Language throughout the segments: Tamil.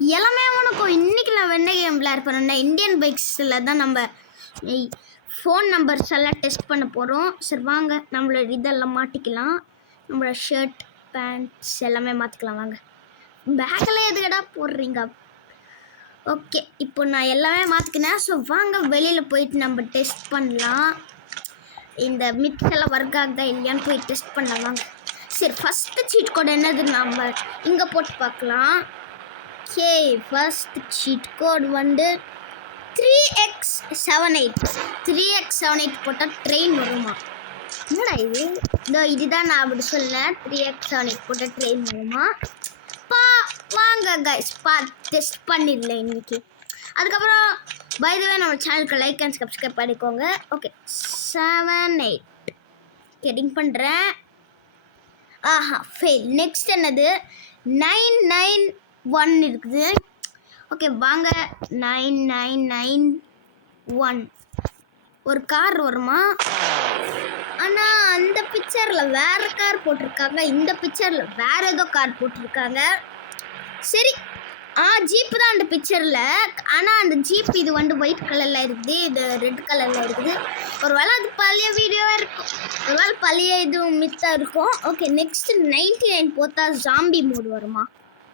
எல்லாமே உனக்கும் இன்றைக்கி நான் என்ன கேம் விளையாட போகிறேன்னா இந்தியன் பைக்ஸில் தான் நம்ம ஃபோன் நம்பர்ஸ் எல்லாம் டெஸ்ட் பண்ண போகிறோம். சரி வாங்க நம்மளோட இதெல்லாம் மாட்டிக்கலாம். நம்மளோட ஷர்ட் பேண்ட்ஸ் எல்லாமே மாற்றிக்கலாம். வாங்க பேக்கில் எதுக்கடா போடுறீங்க? ஓகே இப்போ நான் எல்லாமே மாற்றிக்கினேன். ஸோ வாங்க வெளியில் போயிட்டு நம்ம டெஸ்ட் பண்ணலாம். இந்த மிக்ஸ் எல்லாம் ஒர்க் ஆகுதா இல்லையான்னு போய் டெஸ்ட் பண்ணலாம். வாங்க சரி ஃபஸ்ட்டு சீட் கோட் என்னது நம்ம இங்கே போட்டு பார்க்கலாம். ஓகே ஃபர்ஸ்ட் சீட் கோட் வந்து 3x78 3x78 போட்டால் ட்ரெயின் வருமா? என்னடா இது? இதுதான் நான் அப்படி சொன்னேன். 3x78 போட்டால் ட்ரெயின் வருமா? வாங்க கைஸ் டெஸ்ட் பண்ணிடல இன்னைக்கு. அதுக்கப்புறம் பை தி வே நம்ம சேனலுக்கு லைக் அண்ட் சப்ஸ்கிரைப் பண்ணிக்கோங்க. ஓகே 78 கெட்டிங் பண்ணுறேன். ஆஹா ஃபெயில். நெக்ஸ்ட் என்னது 991 இருக்குது. ஓகே வாங்க 9991 ஒரு கார் வருமா? ஆனால் அந்த பிக்சரில் வேறு கார் போட்டிருக்காங்க, இந்த பிக்சரில் வேறு ஏதோ கார் போட்டிருக்காங்க. சரி ஜீப்பு தான் அந்த பிக்சரில். ஆனால் அந்த ஜீப் இது வந்து ஒயிட் கலரில் இருக்குது, இது ரெட் கலரில் இருக்குது. ஒரு வேளை அது பழைய வீடியோவாக இருக்கும், ஒரு வேளை பழைய இதுவும் மித்தாக இருக்கும். ஓகே நெக்ஸ்ட்டு 99 போட்டால் ஜாம்பி மோடு வருமா?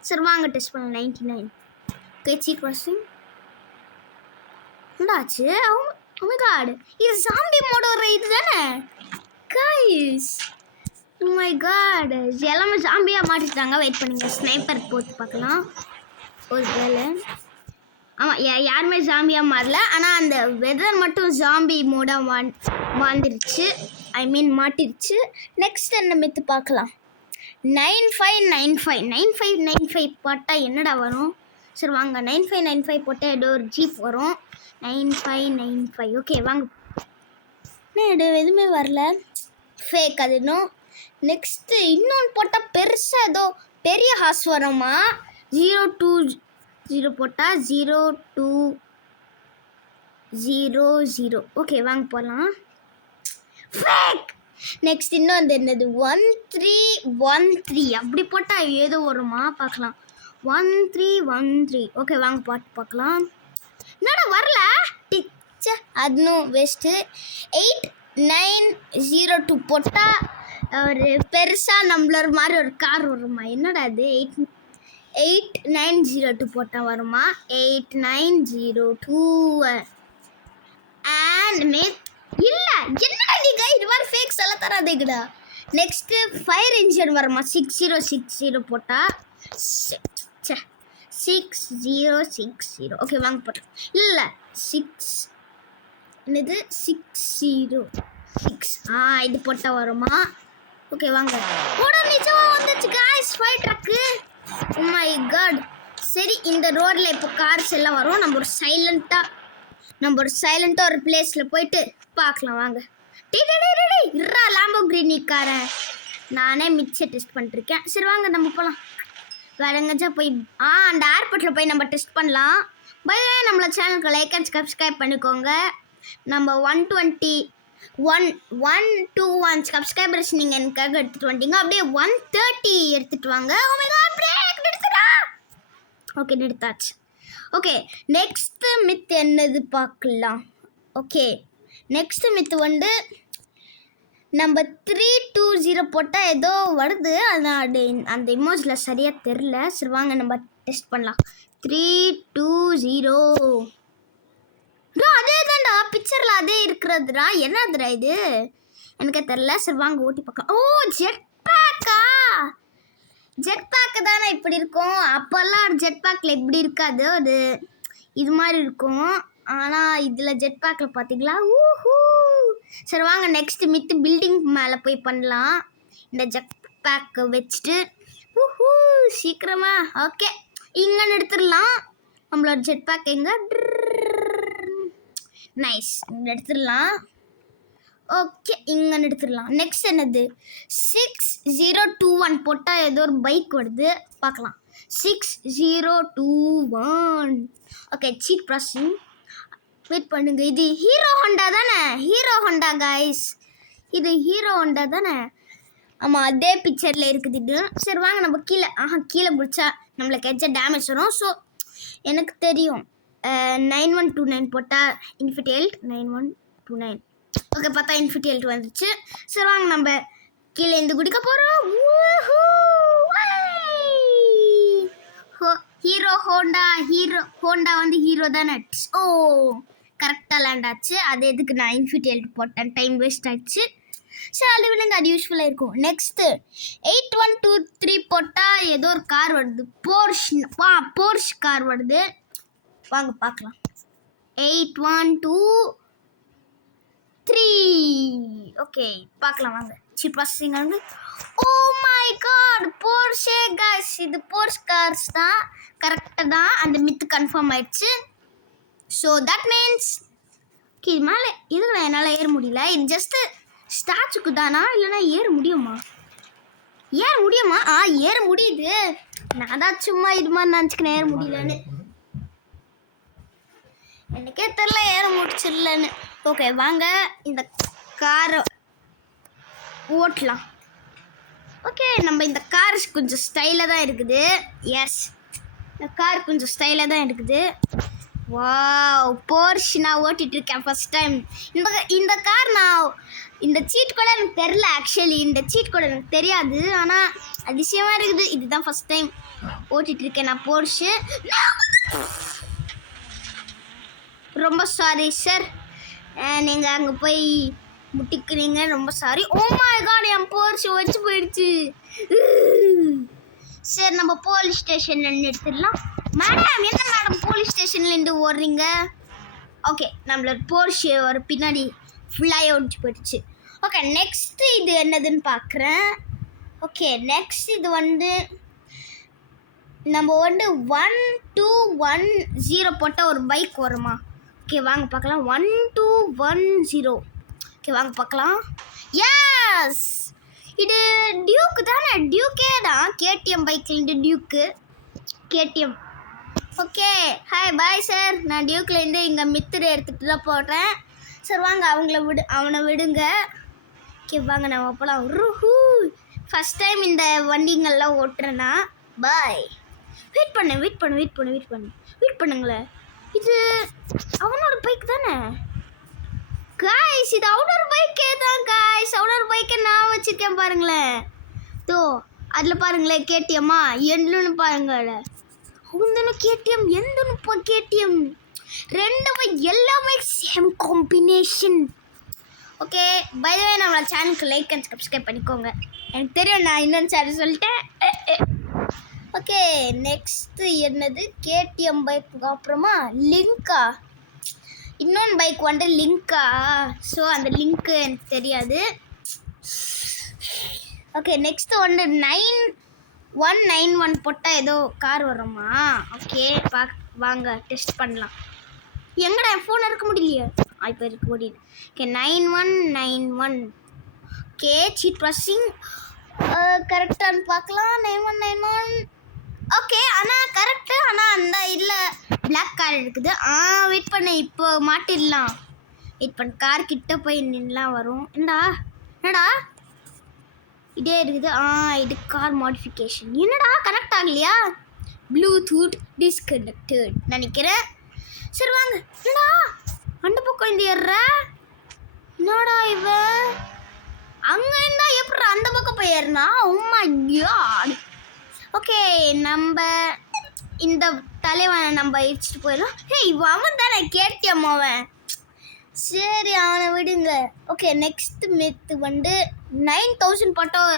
சரி வாங்க டெஸ்ட் பண்ணலாம். 99 கேச்சி கிராசிங் என்னாச்சு? ஓ மை காட், இது ஜாம்பி மோடு வர இது தானே கைஸ்? ஓ மை காட், எல்லாமே ஜாம்பியாக மாட்டிட்டாங்க. வெயிட் பண்ணுங்க, ஸ்னைப்பர் போட்டு பார்க்கலாம். ஒரு வேலை ஆமாம் யாருமே ஜாம்பியாக மாறல, ஆனால் அந்த வெதர் மட்டும் ஜாம்பி மோடாக வாழ்ந்துருச்சு, ஐ மீன் மாட்டிருச்சு. நெக்ஸ்ட் என்ன மித்து பார்க்கலாம். 9595 போட்டால் என்னடா வரும்? சரி வாங்க 9595 போட்டால் ஏதோ ஒரு ஜீப் வரும். 9595 ஓகே வாங்க. எதுவுமே வரல, ஃபேக் அது இன்னும். நெக்ஸ்ட்டு இன்னொன்று போட்டால் பெருசாக ஏதோ பெரிய ஹாஸ் வருமா? 020 போட்டால் 0200 ஓகே வாங்க போகலாம். ஃபேக். நெக்ஸ்ட் இன்னும் அந்த என்னது 1313 அப்படி போட்டால் ஏதோ வருமா பார்க்கலாம். 1313 ஓகே வாங்க பாட்டு பார்க்கலாம். என்னடா வரல டிச்ச, அதுவும் வேஸ்ட்டு. 8902 போட்டால் ஒரு பெருசாக நம்மளோட மாதிரி ஒரு கார் வருமா? என்னடா அது? 8902 போட்டால் வருமா? 8902 அண்ட் மித் இல்லை. என்னடா நீங்கள் இது மாதிரி ஃபேக்ஸ் எல்லாம் தராதேங்கடா. நெக்ஸ்ட்டு ஃபயர் இன்ஜின் வருமா? 6060 போட்டால் 6060 ஓகே வாங்க போட்டோம். இல்லை 606 இது போட்டால் வருமா? ஓகே வாங்க. நிஜமாக வந்துச்சு guys fire truck. Oh my god. சரி இந்த ரோடில் இப்போ கார்ஸ் எல்லாம் வரும். நம்ம ஒரு சைலண்ட்டாக ஒரு பிளேஸில் போயிட்டு பார்க்கலாம் வாங்க. இருறா லாம்போகிரினி காரை நானே மிச்சம் டெஸ்ட் பண்ணிட்டுருக்கேன். சரி வாங்க நம்ம போகலாம். வேறு எங்கேயாச்சும் போய் அந்த ஏர்போர்ட்டில் போய் நம்ம டெஸ்ட் பண்ணலாம். பை நம்மளோட சேனலுக்கு லைக் அண்ட் சப்ஸ்கிரைப் பண்ணிக்கோங்க. நம்ம 121 சப்ஸ்கிரைபர்ஸ் நீங்கள் எனக்காக எடுத்துகிட்டு வந்துட்டீங்க. அப்படியே 130 எடுத்துகிட்டு வாங்க. ஓகே எடுத்தாச்சு. ஓகே நெக்ஸ்ட்டு மித் என்னது பார்க்கலாம். ஓகே நெக்ஸ்ட்டு மித்து வந்து நம்ம 320 போட்டால் ஏதோ வருது, அது அந்த இமோஜில் சரியாக தெரில. சரி வாங்க நம்ம டெஸ்ட் பண்ணலாம். 320 அதே தான்டா பிக்சரில் அதே இருக்கிறதுடா. என்னதுடா இது எனக்கே தெரில. சரி வாங்க ஓட்டி பார்க்கலாம். ஓ ஜெட் பேக்கு தானே இப்படி இருக்கும். அப்போல்லாம் ஜெட் பேக்கில் இப்படி இருக்காது, அது இது மாதிரி இருக்கும். ஆனால் இதில் ஜெட் பேக்கில் பார்த்தீங்களா? சரி வாங்க நெக்ஸ்ட்டு மித்து பில்டிங் மேலே போய் பண்ணலாம். இந்த ஜெட் பேக்கை வச்சுட்டு சீக்கிரமா. ஓகே இங்கே எடுத்துடலாம். நம்மளோட ஜெட் பேக் எங்கே? நைஸ் இங்கே எடுத்துடலாம். ஓகே இங்கே எடுத்துடலாம். நெக்ஸ்ட் என்னது 6021 போட்டால் ஏதோ ஒரு பைக் வருது பார்க்கலாம். 6021 ஓகே சீட் ப்ராசஸிங். வெயிட் பண்ணுங்க, இது ஹீரோ ஹோண்டா தானே? ஹீரோ ஹோண்டா கைஸ், இது ஹீரோ ஹோண்டா தானே? ஆமாம் அதே பிக்சரில் இருக்குது இது. சரி வாங்க நம்ம கீழே கீழே பிடிச்சா நம்மளுக்கு எச்சா டேமேஜ் வரும். ஸோ எனக்கு தெரியும் 9129 போட்டால் இன்ஃபிடெல்ட் 9129. ஓகே பார்த்தா இன்ஃபிடெல்ட் வந்துச்சு. சரி வாங்க நம்ம கீழே இருந்து குடிக்க போகிறோம். ஹீரோ ஹோண்டா வந்து ஹீரோ தானே. ஓ கரெக்டாக லேண்ட் ஆச்சு. அது எதுக்கு நான் இன்ஃபிடெல்ட் போட்டேன், டைம் வேஸ்ட் ஆயிடுச்சு. சரி அது விடுங்க, அது யூஸ்ஃபுல்லாக இருக்கும். நெக்ஸ்ட்டு 8123 போட்டால் ஏதோ ஒரு கார் வருது. போர்ஷ் கார் வருது. வாங்க பார்க்கலாம். 8123 ஓகே பார்க்கலாம் வாங்க. சீப் ப்ராசஸிங் வந்து oh my god Porsche guys. இது போர்ஷ் கார்ஸ் தான், கரெக்டாக தான் அந்த மித்து கன்ஃபார்ம் ஆயிடுச்சு. ஸோ தட் மீன்ஸ் இது மேலே எதுக்கு என்னால் ஏற முடியல. இது ஜஸ்ட்டு ஸ்டாச்சுக்கு தானா இல்லைனா ஏற முடியுமா? ஏற முடியுது. நான் தான் சும்மா இது மாதிரி நினச்சிக்கினேன் ஏற முடியலன்னு. எனக்கே தெரில ஏற முடிச்சிடலன்னு. ஓகே வாங்க இந்த காரை ஓட்டலாம். ஓகே நம்ம இந்த கார் கொஞ்சம் ஸ்டைலாக தான் இருக்குது. எஸ் இந்த கார் கொஞ்சம் ஸ்டைலாக தான் இருக்குது. வாவ் போர்ஷ் நான் ஓட்டிகிட்ருக்கேன் ஃபஸ்ட் டைம். இந்த கார் நான் இந்த சீட் கூட எனக்கு தெரில. ஆக்சுவலி இந்த சீட் கூட எனக்கு தெரியாது, ஆனால் அதிசயமாக இருக்குது. இதுதான் ஃபஸ்ட் டைம் ஓட்டிகிட்ருக்கேன் நான் போர்ஷு. ரொம்ப சாரி சார், நீங்கள் அங்கே போய் முட்டிக்கிறீங்க, ரொம்ப சாரி. ஓ மை காட் என் போர்ஷு வச்சு போயிடுச்சு. சரி நம்ம போலீஸ் ஸ்டேஷன்லேருந்து எடுத்துடலாம். மேடம் என்ன மேடம் போலீஸ் ஸ்டேஷன்லேருந்து ஓடுறீங்க? ஓகே நம்மளோட போர்ஷு ஒரு பின்னாடி ஃபுல்லாக ஓடிச்சு போயிடுச்சு. ஓகே நெக்ஸ்ட்டு இது என்னதுன்னு பார்க்குறேன். ஓகே நெக்ஸ்ட் இது வந்து நம்ம வந்து 1210 போட்டால் ஒரு பைக் வருமா? ஓகே வாங்க பார்க்கலாம். 1210 ஓகே வாங்க பார்க்கலாம். எஸ் இது டியூக்கு தானே, டியூக்கே தான். கேடிஎம் பைக்லேருந்து டியூக்கு KTM. Okay hi bye sir, நான் டியூக்லேருந்து இங்கே மித்திரை எடுத்துகிட்டு தான் போடுறேன். சார் வாங்க அவனை விடுங்க. ஓகே வாங்க நம்ம போகலாம். ரூஹூ ஃபஸ்ட் டைம் இந்த வண்டிங்கள்லாம் ஓட்டுறேன்னா. பாய் வெயிட் பண்ணுங்களேன். இது அவனோட பைக் தானே காய்ஸ். இது அவனோட பைக்கே தான் காய்ஸ். அவனோட பைக்கை நான் வச்சுருக்கேன் பாருங்களேன். தோ அதில் பாருங்களேன் கேடிஎம்மா எந்தன்னு பாருங்களேன். அவன் கேடிஎம் எந்தன்னு கேடிஎம் ரெண்டுமே எல்லாமே same combination. Okay by the way நம்மளோட சேனலுக்கு லைக் அண்ட் சப்ஸ்கிரைப் பண்ணிக்கோங்க. எனக்கு தெரியும் நான் இன்னொன்று சேனல் சொல்லிட்டேன். ஓகே நெக்ஸ்ட்டு என்னது கேடிஎம் பைக்கு அப்புறமா லிங்கா. இன்னொன்று பைக் வந்து லிங்கா. ஸோ அந்த லிங்க்கு எனக்கு தெரியாது. ஓகே நெக்ஸ்ட்டு வந்து 9191 போட்டால் ஏதோ கார் வருமா? ஓகே வாங்க டெஸ்ட் பண்ணலாம். எங்கடா என் ஃபோன் இருக்க முடியலையே. இப்போ இருக்க முடியுது. ஓகே 9191 ஓகே சீட் ப்ராசஸிங் கரெக்டானு பார்க்கலாம். 9191 ஓகே ஆனால் கரெக்டு. ஆனால் அந்த இல்லை பிளாக் கார் இருக்குது. வெயிட் பண்ணு இப்போ மாட்டிடலாம். வெயிட் பண்ணு கார் கிட்ட போய் நின்றுலாம் வரும். என்னடா இதே இருக்குது. இது கார் மாடிஃபிகேஷன். என்னடா கனெக்ட் ஆகலையா? ப்ளூடூத் டிஸ்கனெக்டட் நினைக்கிறேன். சரி வாங்க. என்னடா அந்த பக்கம் இந்த ஏறுற? என்னடா இவன் அங்கே இருந்தா எப்படி அந்த பக்கம் போய் ஏறினா? உம்மா ஓகே நம்ம இந்த தலைவனை நம்ம இடிச்சிட்டு போயிடலாம். அவன் தானே கேடிஎம் அவன். சரி அவனை விடுங்க. ஓகே நெக்ஸ்ட்டு மெத்து வந்து 9000 போட்டோம்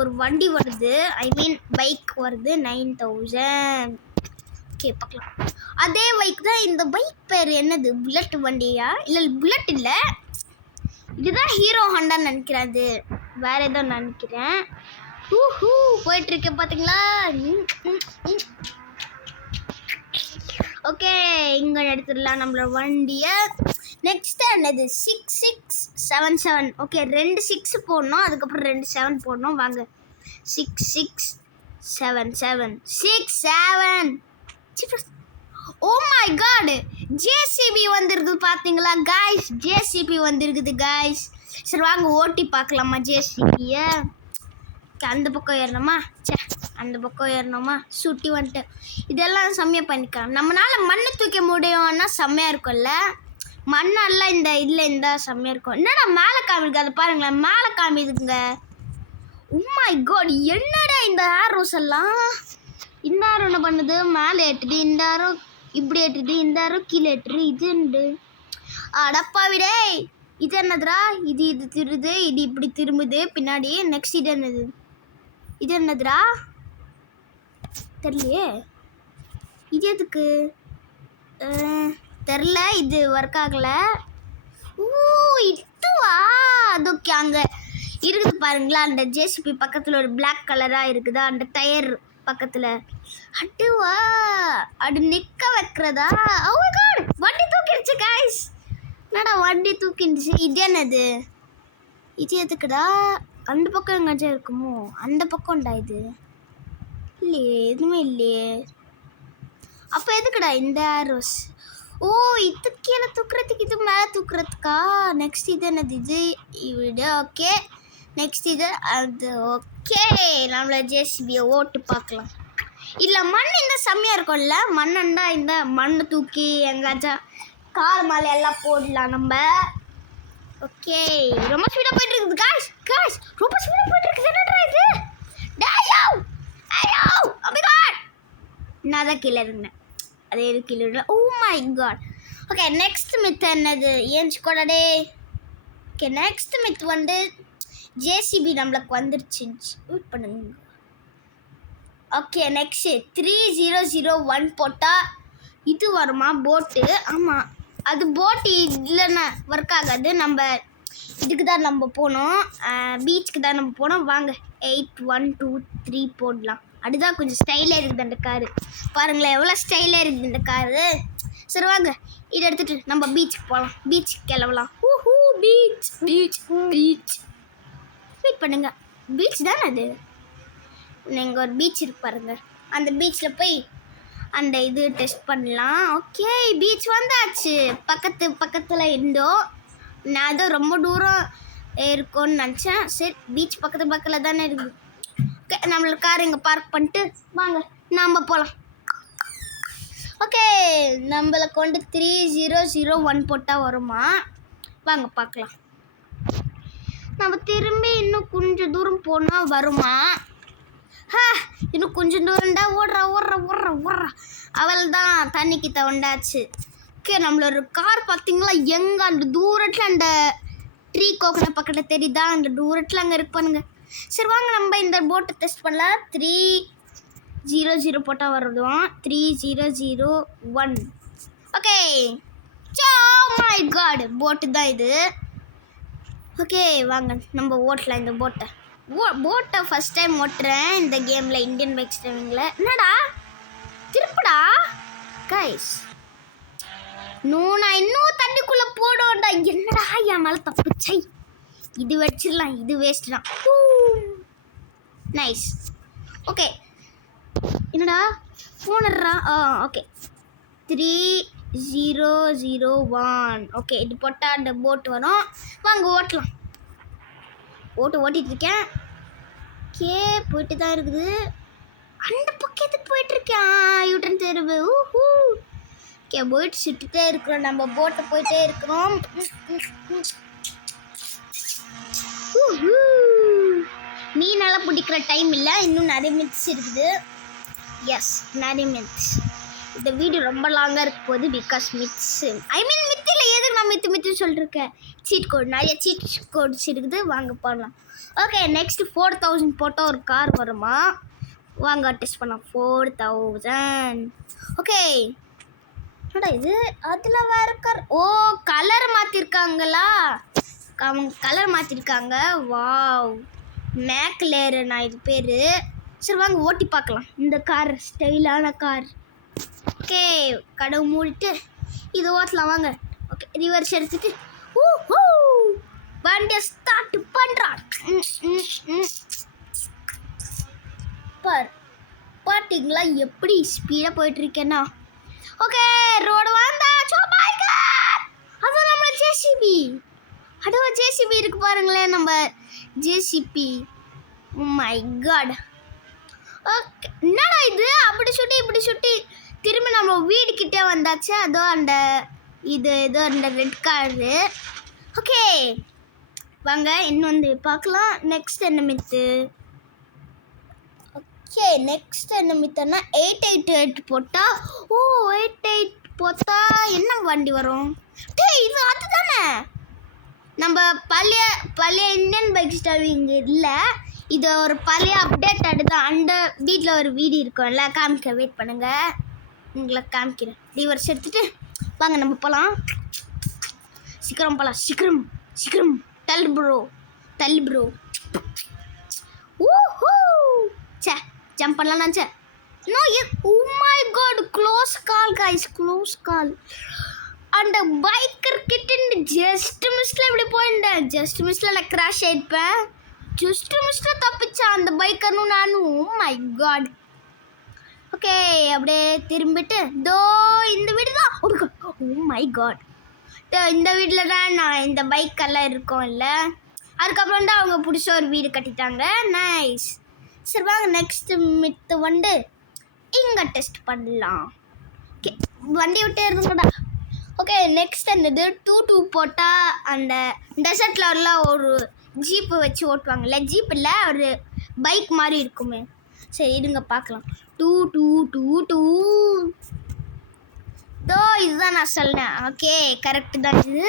ஒரு வண்டி வருது. ஐ மீன் பைக் வருது 9000. ஓகே பார்க்கலாம். அதே பைக் தான். இந்த பைக் பேர் என்னது? புல்லட் வண்டியா? இல்லை புல்லட் இல்லை, இதுதான் ஹீரோ ஹோண்டான்னு நினைக்கிறேன். அது வேற ஏதோ நினைக்கிறேன். போயிட்டுருக்கேன் பார்த்தீங்களா? ஓகே இங்கே எடுத்துடலாம் நம்மளோட வண்டியை. நெக்ஸ்ட் என்னது 6677. ஓகே 2 6 போடணும், அதுக்கப்புறம் 2 7 போடணும். வாங்க 6677 67. ஓ மை காட் ஜேசிபி வந்துருக்குது பார்த்தீங்களா காய்ஸ்? ஜேசிபி வந்துருக்குது காய்ஸ். சரி வாங்க ஓட்டி பார்க்கலாமா ஜேசிபியை? அந்த பக்கம் ஏறணுமா? சே அந்த பக்கம் ஏறணுமா சுட்டி வந்துட்டு இதெல்லாம் செம்மையாக பண்ணிக்கலாம். நம்மளால மண்ணை தூக்க முடியும்னா செம்மையாக இருக்கும்ல. மண்ணெல்லாம் இந்த இதில் இருந்தால் செம்மையாக இருக்கும். என்னடா மேலே காமிருக்கு அதை பாருங்களேன், மேலே காமிதுங்க. மை காட், என்னடா இந்த ஆரோஸ் எல்லாம். இந்த ஆரோ என்ன பண்ணுது, மேலே ஏற்றுது, இந்த ஆரோ இப்படி ஏற்றுது, இந்த ஆரோ கீழே ஏற்றுது. இது உண்டு அடப்பா விடே. இது என்னதுடா, இது இது திருது, இது இப்படி திரும்புது பின்னாடி. நெக்ஸ்ட் இது என்னது, இது என்னதுடா தெரியலையே. இது எதுக்கு தெரில, இது ஒர்க் ஆகலை. ஓ இதுவா, அது ஓகே. அங்கே இருக்குது பாருங்களா, அந்த ஜேசிபி பக்கத்தில் ஒரு பிளாக் கலராக இருக்குதா, அந்த டயர் பக்கத்தில். அதுவா, அது நிற்க வைக்கிறதா. ஓ மை காட், வண்டி தூக்கிடுச்சு கைஸ். என்னடா வண்டி தூக்கிடுச்சு. இது என்னது, இது எதுக்குடா, அந்த பக்கம் எங்காச்சும் இருக்குமோ, அந்த பக்கம்டா. இது இல்லையே, எதுவுமே இல்லையே. அப்போ எதுக்குடா இந்த ஆரோஸ். ஓ இது கீழே தூக்குறதுக்கு, இது மேலே தூக்குறதுக்கா. நெக்ஸ்ட் இது என்னது, இது இது ஓகே. நெக்ஸ்ட் இது அது ஓகே. நம்மள ஜேசிபியை ஓட்டு பார்க்கலாம். இல்லை மண் இந்த செம்மையாக இருக்கும்ல, மண்ணண்டா இந்த மண்ணை தூக்கி எங்காச்சும் கார் மேலே எல்லாம் போடலாம் நம்ம. ஓகே ரொம்ப ஸ்பீடாக போயிட்டு இருக்குது காய்ஸ். காய்ஸ் ரொம்ப ஸ்பீடாக போயிட்டு இருக்குது. என்னடா இது, டேயோ ஐயோ அபிகாட். நான் தான் கீழே இருந்தேன், அதே கீழே இருந்தேன். Oh my god. Okay next myth என்னது, ஏஞ்சிக்கோடே. ஓகே நெக்ஸ்ட் மித் வந்து ஜேசிபி நம்மளுக்கு வந்துருச்சு. வெயிட் பண்ணுங்க. ஓகே நெக்ஸ்ட் 3001 போட்டால் இது வருமா, போட்டு. ஆமாம் அது போட்டு இல்லைன்னா ஒர்க் ஆகாது. நம்ம இதுக்கு தான் நம்ம போனோம், பீச்சுக்கு தான் நம்ம போனோம். வாங்க 8123 போடலாம். அதுதான் கொஞ்சம் ஸ்டைலாக இருக்குது அந்த காரு. பாருங்களேன் எவ்வளோ ஸ்டைலாக இருக்குது இந்த காரு. சரி வாங்க இதை எடுத்துகிட்டு நம்ம பீச்சுக்கு போகலாம், பீச்சுக்கு கிளவலாம். ஹூ பீச் பீச் பீச். வெயிட் பண்ணுங்க, பீச் தானே அது. நீங்கள் ஒரு பீச் இருக்கு பாருங்க, அந்த பீச்சில் போய் அந்த இது டெஸ்ட் பண்ணலாம். ஓகே பீச் வந்தாச்சு. பக்கத்தில் இருந்தோம். நான் அதை ரொம்ப தூரம் இருக்கும்னு நினச்சேன். சரி பீச் பக்கத்தில் தானே இருக்குது. ஓகே நம்மளோட கார் இங்கே பார்க் பண்ணிட்டு வாங்க நம்ம போகலாம். ஓகே நம்மளை கொண்டு 3001 போட்டால் வருமா, வாங்க பார்க்கலாம். நம்ம திரும்பி இன்னும் கொஞ்சம் தூரம் போனால் வருமா. இன்னும் கொஞ்சம் தூரம்டா. ஓடுறா அவள் தான் தண்ணிக்கு தவண்டாச்சு. ஓகே நம்மளோட கார் பார்த்தீங்களா, எங்கே அந்த தூரத்தில் அந்த ட்ரீ கோகனட் பக்கத்தில் தெரியுதா, அந்த தூரத்தில் அங்கே இருப்பானுங்க. சரி வாங்க நம்ம இந்த போட்டை டெஸ்ட் பண்ணலாம். 300 போட்டால் வருதுவான். 3001. ஓகே மை காட், போட்டு தான் இது. ஓகே வாங்க நம்ம ஓட்டலாம் இந்த போட்டை ஃபஸ்ட் டைம் ஓட்டுறேன் இந்த கேமில், இந்தியன் பைக்ஸ் ட்ரைவிங்கில். என்னடா திருப்படா கைஸ், நான் இன்னும் தண்ணிக்குள்ளே போடுவோம்டா. என்னடா என் மேலே தப்புச்சை. இது வச்சிடலாம், இது வேஸ்ட் தான். நைஸ். ஓகே என்னடா ஃபோனர்றா. ஓகே 3001. ஓகே இது போட்டால் அந்த போட்டு வரும். வாங்க ஓட்டலாம். ஓட்டிகிட்டு இருக்கேன். ஓகே போயிட்டு தான் இருக்குது. அந்த பக்கத்துக்கு போயிட்டுருக்கேன். யூட்டன் தெருவு. ஓகே போயிட்டு சுட்டுட்டே இருக்கிறோம், நம்ம போட்டை போயிட்டே இருக்கிறோம். மீனெல்லாம் பிடிக்கிற டைம் இல்லை, இன்னும் நிறைய மித்ஸ் இருக்குது. எஸ் நிறைய மித்ஸ். இந்த வீடியோ ரொம்ப லாங்காக இருக்க போகுது பிகாஸ் மித்ஸ் மித்தில் எதுக்கு நான் மித்து சொல்லிருக்கேன். சீட் கோட் நிறைய சீட் கோட்ஸ் இருக்குது, வாங்க போடலாம். ஓகே நெக்ஸ்ட் 4000 போட்டால் ஒரு கார் வருமா, வாங்க டெஸ்ட் பண்ணலாம். 4000. ஓகே என்னடா இது, அதில் வேறு கார். ஓ கலர் மாற்றிருக்காங்களா, அவங்க கலர் மாற்றிருக்காங்க. வாவ் மேக்லேரனா இது பேர். சரி வாங்க ஓட்டி பார்க்கலாம் இந்த கார், ஸ்டைலான கார். ஓகே கடவு மூடிட்டு இது ஓட்டலாம் வாங்க. ஓகே ரிவர்ஸ் எடுத்துட்டு வண்டியை ஸ்டார்ட் பண்ணுறான். பார்த்தீங்களா எப்படி ஸ்பீடாக போயிட்டுருக்கேன்னா. Okay road வந்தாச்சோ. அதுவும் நம்மள ஜேசிபி, அதுவும் ஜேசிபி இருக்கு பாருங்களேன், நம்ம ஜேசிபி. My god. ஓகே, என்னடா இது அப்படி சுட்டி இப்படி சுட்டி திரும்பி நம்ம வீடு கிட்டே வந்தாச்சு. அதோ அந்த இது ஏதோ அந்த ரெட் காரு. ஓகே வாங்க இன்னும் வந்து பார்க்கலாம். நெக்ஸ்ட் என்ன மித்து? ஓகே நெக்ஸ்ட் என்ன மித்தனா 888 போட்டால், ஓ 88 போட்டால் என்ன வண்டி வரும்? டேய் இது அதுதானே நம்ம பழைய இந்தியன் பைக் ஸ்டால் இங்கே இல்லை. இது ஒரு பழைய அப்டேட் அதுதான். அந்த வீட்டில் ஒரு வீடு இருக்கும்ல, காமிக்க வெயிட் பண்ணுங்க, உங்களை காமிக்கிறேன். ரிவர்ஸ் எடுத்துட்டு வாங்க நம்ம போகலாம். சீக்கிரம் போகலாம், சீக்கிரம் சீக்கிரம். தள்ளு ப்ரோ. ஊஹூ சே ஜம்ப் பண்ணலாம் நினச்சே. No oh my god, close call guys, close call. அந்த பைக்கர் கிட்ட ஜஸ்ட் மிஸ்ல இப்படி போயிருந்தேன். ஜஸ்ட் மிஸ்ல நான் கிராஷ் ஆயிருப்பேன். ஜஸ்ட் மிஸ்ல தப்பிச்சா அந்த பைக்கர்னும் நானும். ஓ மை காட். ஓகே அப்படியே திரும்பிட்டு தோ இந்த வீடு தான். ஓ மை காட், இந்த வீட்டில் தான் நான் இந்த பைக்கெல்லாம் இருக்கோம் இல்லை. அதுக்கப்புறம் தான் அவங்க பிடிச்ச ஒரு வீடு கட்டிட்டாங்க. நைஸ். சரி வாங்க நெக்ஸ்ட் மித்து வந்து இங்கே டெஸ்ட் பண்ணலாம். ஓகே வண்டி விட்டே இருந்துங்கடா. ஓகே நெக்ஸ்ட் என்னது 2 போட்டால் அந்த டெசர்ட்ல ஒரு ஜீப்பு வச்சு ஓட்டுவாங்கல்ல. ஜீப் இல்லை, ஒரு பைக் மாதிரி இருக்குமே. சரி இருங்க பார்க்கலாம். 2 தோ இதுதான் நான் சொன்னேன். ஓகே கரெக்டு தான் இது.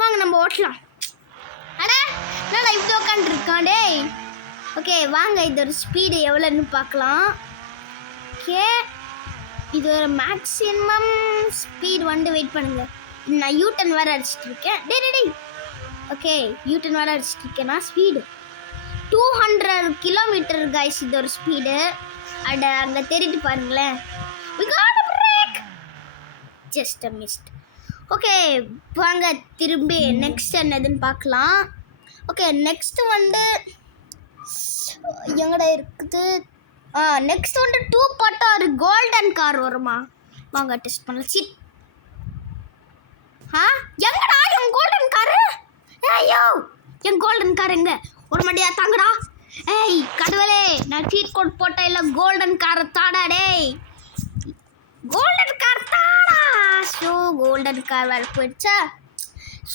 வாங்க நம்ம ஓட்டலாம். அட என்னடா இப்படி உட்காந்துருக்கான் டேய். ஓகே வாங்க இது ஒரு ஸ்பீடு எவ்வளோன்னு பார்க்கலாம். ஓகே இது ஒரு மேக்ஸிமம் ஸ்பீடு வந்து வெயிட் பண்ணுங்க. நான் யூட்டன் வேறு அடிச்சுட்டு இருக்கேன். டேய் ஓகே யூட்டன் வேறு அடிச்சுட்டு இருக்கேன். நான் ஸ்பீடு 200 கிலோமீட்டர் கைஸ் இது ஒரு ஸ்பீடு. அட அங்கே தெரிவிட்டு பாருங்களேன். Just mist. ஓகே வாங்க திரும்பி நெக்ஸ்ட் என்னதுன்னு பார்க்கலாம். ஓகே நெக்ஸ்ட் வந்து எங்கடா இருக்குது? நெக்ஸ்ட் வந்து 2 போட்டால் ஒரு கோல்டன் கார் வருமா? வாங்க டெஸ்ட் பண்ணலாம். சிட் எங்கடா என் கோல்டன் காரு? ஐயோ என் கோல்டன் கார் எங்க? ஒரு மண்டியா தாங்கடா. ஏய் கடவுளே, நான் சீட் கோட் போட்ட இல்லை கோல்டன் காரை தாடா டேய். கோல்டன் கார் தாடா. ஸோ கோல்டன் கார் வேறு போயிடுச்சா.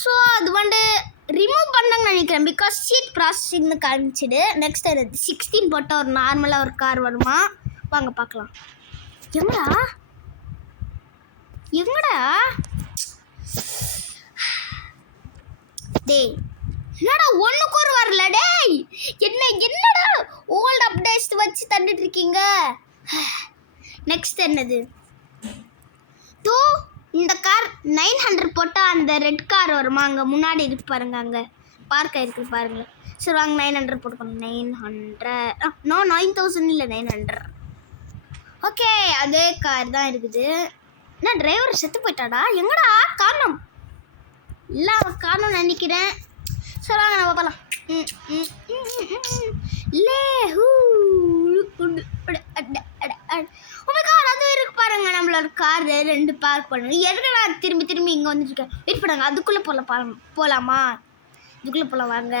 ஸோ அது வந்து ரிமூவ் பண்ணாங்கன்னு நினைக்கிறேன். பிகாஸ் சீட் ப்ராசஸிங்னு காமிச்சிடு. நெக்ஸ்ட் அது 16 போட்டால் ஒரு நார்மலாக ஒரு கார் வருமா? வாங்க பார்க்கலாம். எங்கடா டேய் என்னடா ஒன்றுக்கு ஒரு வரல டேய். என்னடா ஓல்டு அப்டேட்ஸ் வச்சு தந்துட்டு இருக்கீங்க. நெக்ஸ்ட் என்னது? இந்த கார் 900 போட்டால் அந்த ரெட் கார் வருமா? அங்கே முன்னாடி இருக்கு பாருங்க, அங்கே பார்க்க இருக்குது பாருங்க. சரி வாங்க 900 போட்டுக்கோங்க. 900 நோ 9000 இல்லை 900. ஓகே அதே கார் தான் இருக்குது. என்ன டிரைவர் செத்து போயிட்டாடா? எங்கடா காரணம் இல்லை, அவன் காரணம் நினைக்கிறேன். சரி வாங்க நம்ம போகலாம். அது இருக்கு பாருங்க நம்மளோட கார் 2 பார்க் பண்ணுங்க. எதுக்கு நான் திரும்பி இங்கே வந்துட்டுருக்கேன். வெயிட் பண்ணுங்க, அதுக்குள்ளே போகலாமா? இதுக்குள்ளே போகலாம் வாங்க.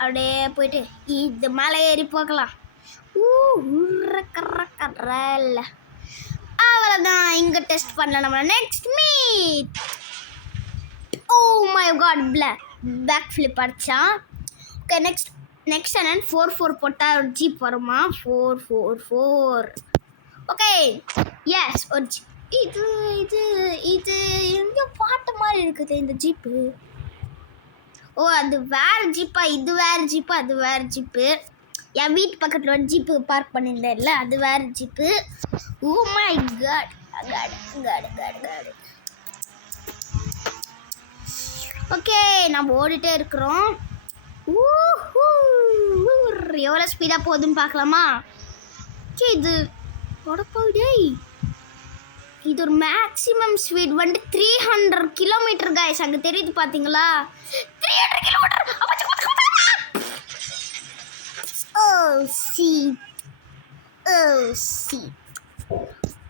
அப்படியே போயிட்டு இது மேலே ஏறி போகலாம். அவ்வளோதான், இங்கே டெஸ்ட் பண்ணலாம் நம்ம. Next myth. Oh my god, back flip அடிச்சான். ஓகே நெக்ஸ்ட் என்னன்னு 44 போட்டால் ஒரு ஜீப் வருமா? 444. ஓகே எஸ் ஒரு ஜீப். இது இது இது எங்கேயோ பாட்டு மாதிரி இருக்குது இந்த ஜீப்பு. ஓ அது வேறு ஜீப்பா? இது வேறு ஜீப்பா? அது வேறு ஜீப்பு. என் வீட்டு பக்கத்தில் ஒரு ஜீப்பு பார்க் பண்ணியிருந்தேன்ல, அது வேறு ஜீப்பு. ஓ மை காட் காடு. ஓகே நம்ம ஓடிட்டே இருக்கிறோம். எவ்வளோ ஸ்பீடாக போகுதுன்னு பார்க்கலாமா? ஓகே இது போடப்போகுதே. இது ஒரு மேக்ஸிமம் ஸ்பீட் வந்து 300 கிலோமீட்டர் கைஸ். அங்கே தெரியுது பார்த்தீங்களா? 300 கிலோமீட்டர்.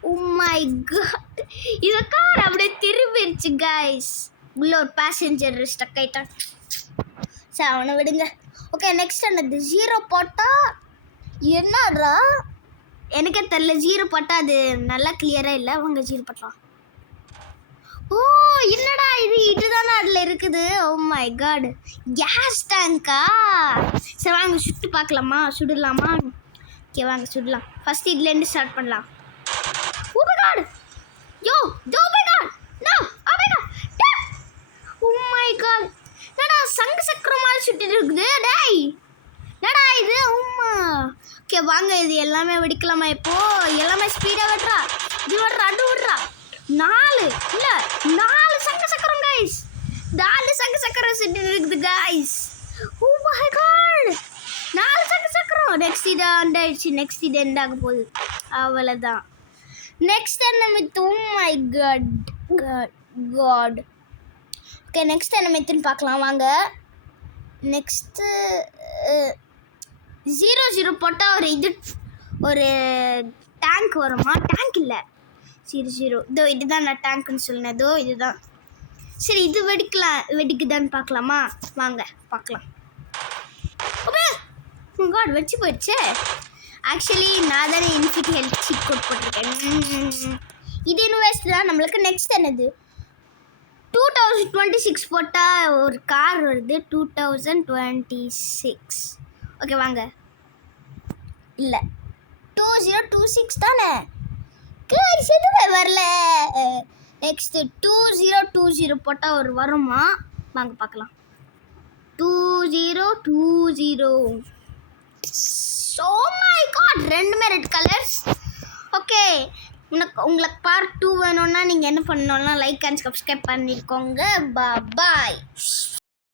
ஓ மை காட், இந்த கார் அப்படியே திரும்பிடுச்சு கைஸ். உள்ள ஒரு பேசஞ்சர் ஸ்டக் ஆகிட்டான். சரி அவனை விடுங்க. ஓகே நெக்ஸ்ட் என்னது? 0 போட்டால் என்னடா எனக்கே தெரியல, 0 போட்டால் அது நல்லா கிளியராக இல்லை. வாங்க 0 போட்டலாம். ஓ என்னடா இது, இதுதானே அதில் இருக்குது. ஓ மை காட், கேஸ் டேங்கா? சரி வாங்க சுட்டு பார்க்கலாமா, சுடலாமா? ஓகே வாங்க சுடலாம். ஃபர்ஸ்ட் இதுலேருந்து ஸ்டார்ட் பண்ணலாம். Oh my god, yo oh my god, no oh my god, oh my god, என்னடா சங்கு சக்கரம் மாதிரி சுட்டிட்டு இருக்குது. டேய் என்னடா இது, உம்மா. ஓகே வாங்க இது எல்லாமே வெடிக்கலாமா? இப்போ எல்லாமே ஸ்பீடாக விட்றா, இது விட்றா, அது விட்றா. 4 இல்லை 4 சங்கு சக்கரம் கைஸ், 4 சங்கு சக்கரம் சுட்டிட்டு இருக்குது கைஸ். ஓ மை காட், 4 சங்கு சக்கரம். நெக்ஸ்ட் இது ஆண்டாயிடுச்சு, நெக்ஸ்ட் இது எண்ட் ஆக போகுது. அவ்வளோதான். நெக்ஸ்ட் என்ன myth? Oh my god god. Okay next என்ன மித்துன்னு பார்க்கலாம் வாங்க. நெக்ஸ்ட்டு 0 போட்டால் ஒரு டேங்க் வருமா? டேங்க் இல்லை 0 இதோ இதுதான் நான் டேங்க்னு சொன்னதோ இதுதான். சரி இது வெடிக்குதான்னு பார்க்கலாமா? வாங்க பார்க்கலாம். காட் வச்சு போயிடுச்சு. ஆக்சுவலி நான் தானே இன்ஃபினிட்டி ஹெல்த் சீட் கோட் போட்டிருக்கேன். இது இன்வெஸ்ட் தான் நம்மளுக்கு. நெக்ஸ்ட் என்னது? 2026 போட்டால் ஒரு கார் வருது. 2026. ஓகே வாங்க. இல்லை 2026 தானே எதுவுமே வரல. நெக்ஸ்ட்டு 2020 போட்டால் ஒரு வருமா? வாங்க பார்க்கலாம். 2020. ஓ மை காட், ரெண்டுமே ரெட் கலர்ஸ். ஓகே உங்களுக்கு பார்ட் 2 வேணும்னா நீங்கள் என்ன பண்ணணும்னா லைக் அண்ட் சப்ஸ்கிரைப் பண்ணியிருக்கோங்க. பாய்.